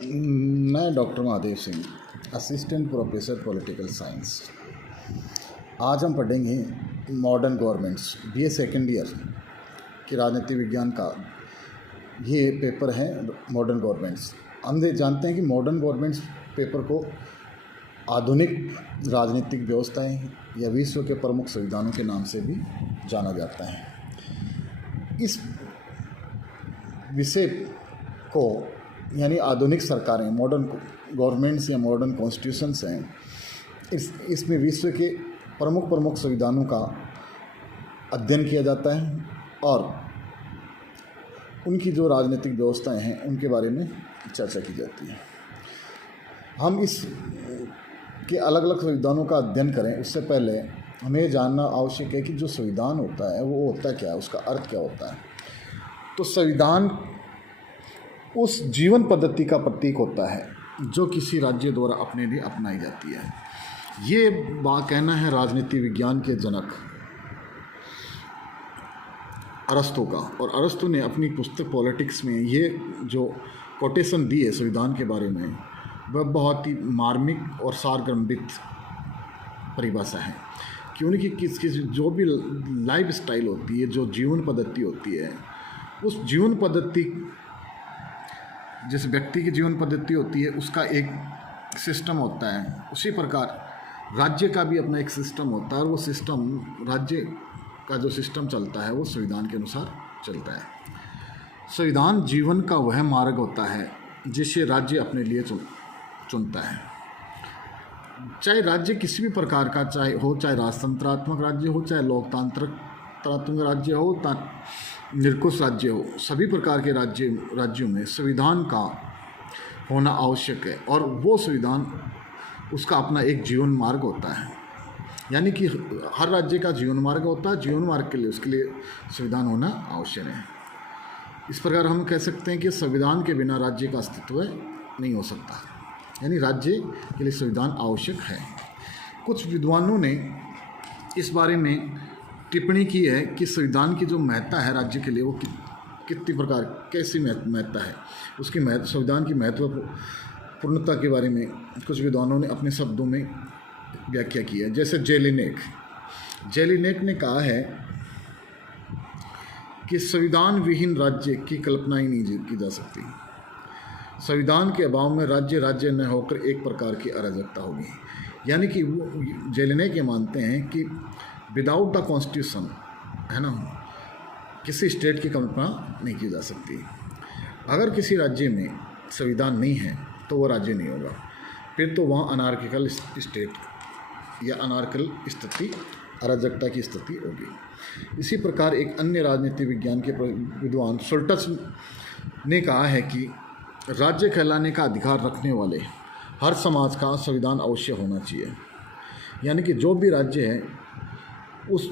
मैं doctor Mahadev Singh, assistant professor political science. आज हम पढ़ेंगे modern governments, BA second year की राजनीति विज्ञान का ये पेपर है मॉडर्न गवर्नमेंट्स। हम जानते हैं कि मॉडर्न गवर्नमेंट्स पेपर को आधुनिक राजनीतिक व्यवस्थाएं या विश्व के प्रमुख संविधानों के नाम से भी जाना जाता है। इस विषय को यानी आधुनिक सरकारें, मॉडर्न गवर्नमेंट्स या मॉडर्न कॉन्स्टिट्यूशंस हैं, इसमें विश्व के प्रमुख संविधानों का अध्ययन किया जाता है और उनकी जो राजनीतिक व्यवस्थाएं हैं उनके बारे में चर्चा की जाती है। हम इस के अलग अलग संविधानों का अध्ययन करें उससे पहले हमें ये जानना आवश्यक है कि जो संविधान होता है वो होता क्या है, उसका अर्थ क्या होता है। तो संविधान उस जीवन पद्धति का प्रतीक होता है जो किसी राज्य द्वारा अपने लिए अपनाई जाती है। ये कहना है राजनीति विज्ञान के जनक अरस्तु का, और अरस्तु ने अपनी पुस्तक पॉलिटिक्स में ये जो कोटेशन दी है संविधान के बारे में, वह बहुत ही मार्मिक और सारगर्भित परिभाषा है कि उनकी किस जो भी लाइफ स्टाइल होती है, जो जीवन पद्धति होती है, उस जीवन पद्धति, जिस व्यक्ति की जीवन पद्धति होती है उसका एक सिस्टम होता है। उसी प्रकार राज्य का भी अपना एक सिस्टम होता है और वो सिस्टम, राज्य का जो सिस्टम चलता है वो संविधान के अनुसार चलता है। संविधान जीवन का वह मार्ग होता है जिसे राज्य अपने लिए चुनता है। चाहे राज्य किसी भी प्रकार का चाहे राजतंत्रात्मक राज्य हो, चाहे लोकतांत्रिक राज्य हो, निरंकुश राज्य हो, सभी प्रकार के राज्यों में संविधान का होना आवश्यक है और वो संविधान उसका अपना एक जीवन मार्ग होता है। यानी कि हर राज्य का जीवन मार्ग होता है, जीवन मार्ग के लिए उसके लिए संविधान होना आवश्यक है। इस प्रकार हम कह सकते हैं कि संविधान के बिना राज्य का अस्तित्व नहीं हो सकता, यानी राज्य के लिए संविधान आवश्यक है। कुछ विद्वानों ने इस बारे में टिप्पणी की है कि संविधान की जो महत्ता है राज्य के लिए वो कितनी प्रकार कैसी महत्ता है, उसकी संविधान की महत्वपूर्णता के बारे में कुछ विद्वानों ने अपने शब्दों में व्याख्या की है। जैसे जेलिनेक ने कहा है कि संविधान विहीन राज्य की कल्पना ही नहीं की जा सकती। संविधान के अभाव में राज्य न होकर एक प्रकार की अराजकता होगी। यानी कि वो जेलिनेक ये मानते हैं कि विदाउट द कॉन्स्टिट्यूशन, है ना, किसी स्टेट की कल्पना नहीं की जा सकती। अगर किसी राज्य में संविधान नहीं है तो वो राज्य नहीं होगा, फिर तो वहाँ अनार्किकल स्टेट या अनार्कल स्थिति, अराजकता की स्थिति होगी। इसी प्रकार एक अन्य राजनीति विज्ञान के विद्वान शुल्टस ने कहा है कि राज्य कहलाने का अधिकार रखने वाले हर समाज का संविधान अवश्य होना चाहिए। यानी कि जो भी राज्य है, उस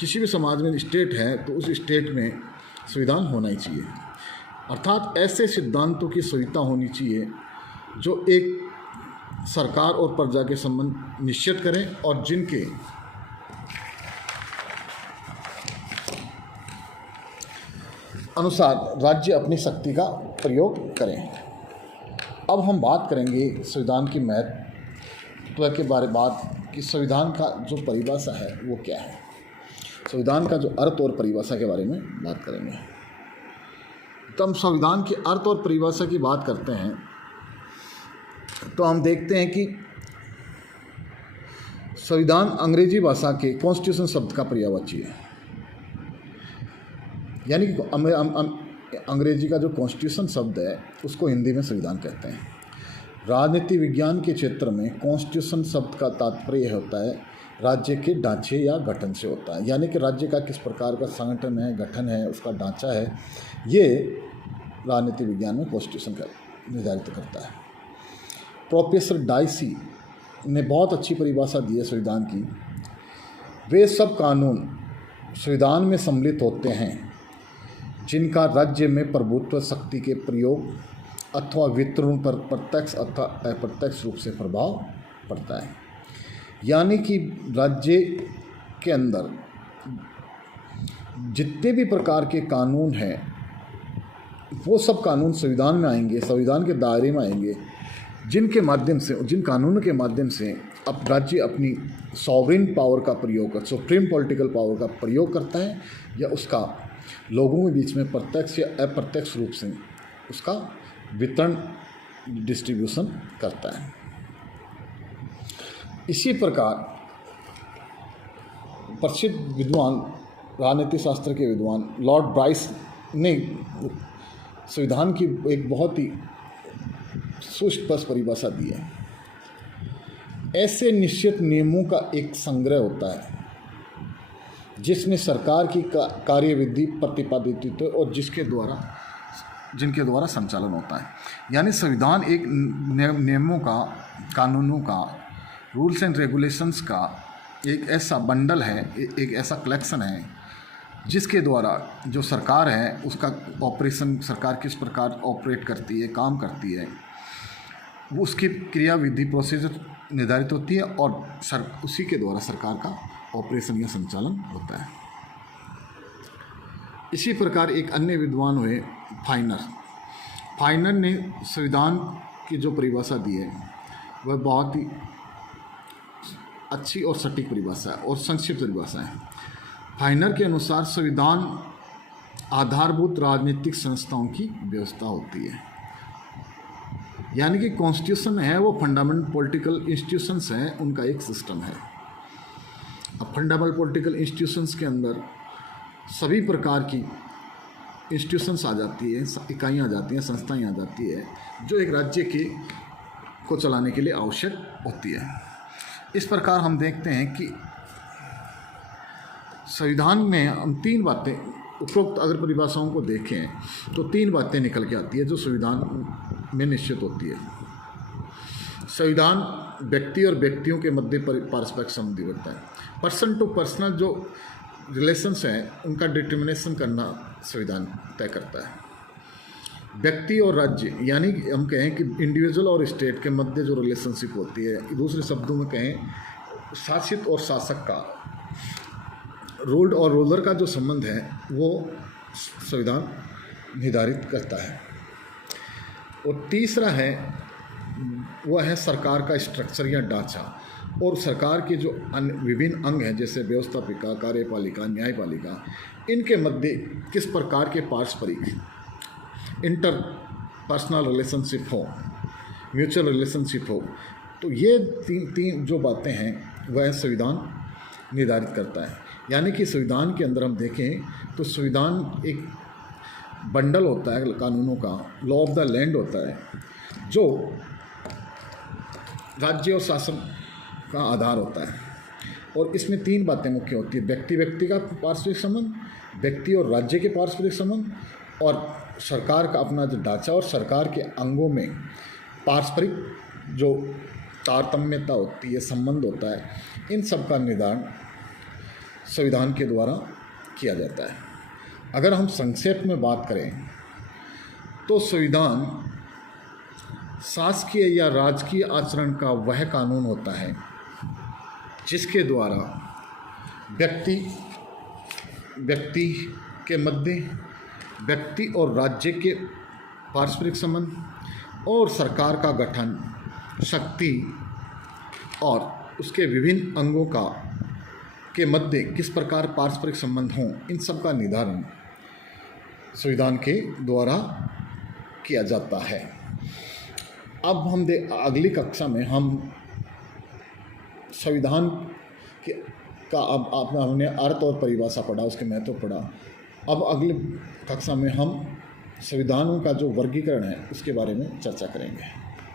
किसी भी समाज में स्टेट है तो उस स्टेट में संविधान होना ही चाहिए। अर्थात ऐसे सिद्धांतों की संहिता होनी चाहिए जो एक सरकार और प्रजा के संबंध निश्चित करें और जिनके अनुसार राज्य अपनी शक्ति का प्रयोग करें। अब हम बात करेंगे संविधान की महत्व के बारे में कि संविधान का जो परिभाषा है वो क्या है। संविधान का जो अर्थ और परिभाषा के बारे में बात करेंगे। तो हम संविधान के अर्थ और परिभाषा की बात करते हैं तो हम देखते हैं कि संविधान अंग्रेजी भाषा के कॉन्स्टिट्यूशन शब्द का पर्यायवाची है। यानी कि अंग्रेजी का जो कॉन्स्टिट्यूशन शब्द है उसको हिंदी में संविधान कहते हैं। राजनीति विज्ञान के क्षेत्र में कॉन्स्टिट्यूशन शब्द का तात्पर्य होता है राज्य के ढांचे या गठन से होता है। यानी कि राज्य का किस प्रकार का संगठन है, गठन है, उसका ढांचा है, ये राजनीति विज्ञान में कॉन्स्टिट्यूशन का निर्धारित करता है। प्रोफेसर डाइसी ने बहुत अच्छी परिभाषा दी है संविधान की। वे सब कानून संविधान में सम्मिलित होते हैं जिनका राज्य में प्रभुत्व शक्ति के प्रयोग अथवा वितरण पर प्रत्यक्ष अथवा अप्रत्यक्ष रूप से प्रभाव पड़ता है। यानी कि राज्य के अंदर जितने भी प्रकार के कानून हैं वो सब कानून संविधान में आएंगे, संविधान के दायरे में आएंगे, जिनके माध्यम से, जिन कानूनों के माध्यम से अब राज्य अपनी सॉवरेन पावर का प्रयोग कर, सुप्रीम पॉलिटिकल पावर का प्रयोग करता है या उसका लोगों के बीच में प्रत्यक्ष या अप्रत्यक्ष रूप से उसका वितरण, डिस्ट्रीब्यूशन करता है। इसी प्रकार प्रसिद्ध विद्वान, राजनीति शास्त्र के विद्वान लॉर्ड ब्राइस ने संविधान की एक बहुत ही सुस्पष्ट परिभाषा दी है। ऐसे निश्चित नियमों का एक संग्रह होता है जिसमें सरकार की कार्यविधि प्रतिपादित होती है और जिनके द्वारा संचालन होता है। यानी संविधान एक नियमों का, कानूनों का, रूल्स एंड रेगुलेशंस का एक ऐसा बंडल है, एक ऐसा कलेक्शन है जिसके द्वारा जो सरकार है उसका ऑपरेशन, सरकार किस प्रकार ऑपरेट करती है, काम करती है, वो उसकी क्रियाविधि, प्रोसीजर निर्धारित होती है और उसी के द्वारा सरकार का ऑपरेशन या संचालन होता है। इसी प्रकार एक अन्य विद्वान हुए फाइनर ने संविधान की जो परिभाषा दी है वह बहुत ही अच्छी और सटीक परिभाषा है और संक्षिप्त परिभाषा है। फाइनर के अनुसार संविधान आधारभूत राजनीतिक संस्थाओं की व्यवस्था होती है। यानी कि कॉन्स्टिट्यूशन है वो फंडामेंटल पॉलिटिकल इंस्टीट्यूशंस हैं, उनका एक सिस्टम है। अब फंडामेंटल पॉलिटिकल इंस्टीट्यूशंस के अंदर सभी प्रकार की इंस्टीट्यूशंस आ जाती है, इकाइयाँ आ जाती हैं, संस्थाएं आ जाती है जो एक राज्य को चलाने के लिए आवश्यक होती है। इस प्रकार हम देखते हैं कि संविधान में हम तीन बातें, उपरोक्त अगर परिभाषाओं को देखें तो तीन बातें निकल के आती है जो संविधान में निश्चित होती है। संविधान व्यक्ति और व्यक्तियों के मध्य पारस्परिक संबंध होता है। पर्सन टू पर्सनल जो रिलेशंस हैं उनका डिटर्मिनेशन करना संविधान तय करता है। व्यक्ति और राज्य, यानी हम कहें कि इंडिविजुअल और स्टेट के मध्य जो रिलेशनशिप होती है, दूसरे शब्दों में कहें शासित और शासक का, रूल्ड और रूलर का जो संबंध है वो संविधान निर्धारित करता है। और तीसरा है वह है सरकार का स्ट्रक्चर या ढांचा, और सरकार के जो विभिन्न अंग हैं जैसे व्यवस्थापिका, कार्यपालिका, न्यायपालिका, इनके मध्य किस प्रकार के पारस्परिक इंटर पर्सनल रिलेशनशिप हो, म्यूचुअल रिलेशनशिप हो। तो ये तीन जो बातें हैं वह संविधान निर्धारित करता है। यानी कि संविधान के अंदर हम देखें तो संविधान एक बंडल होता है कानूनों का, लॉ ऑफ द लैंड होता है जो राज्य और शासन का आधार होता है। और इसमें तीन बातें मुख्य होती है: व्यक्ति का पारस्परिक संबंध, व्यक्ति और राज्य के पारस्परिक संबंध, और सरकार का अपना जो ढांचा और सरकार के अंगों में पारस्परिक जो तारतम्यता होती है, संबंध होता है, इन सब का निर्धारण संविधान के द्वारा किया जाता है। अगर हम संक्षेप में बात करें तो संविधान शासकीय या राजकीय आचरण का वह कानून होता है जिसके द्वारा व्यक्ति के मध्य, व्यक्ति और राज्य के पारस्परिक संबंध और सरकार का गठन, शक्ति और उसके विभिन्न अंगों के मध्य किस प्रकार पारस्परिक संबंध हों, इन सब का निर्धारण संविधान के द्वारा किया जाता है। अब हम अगली कक्षा में हम संविधान का हमने अर्थ और परिभाषा पढ़ा, उसके महत्व पढ़ा। अब अगली कक्षा में हम संविधानों का जो वर्गीकरण है उसके बारे में चर्चा करेंगे।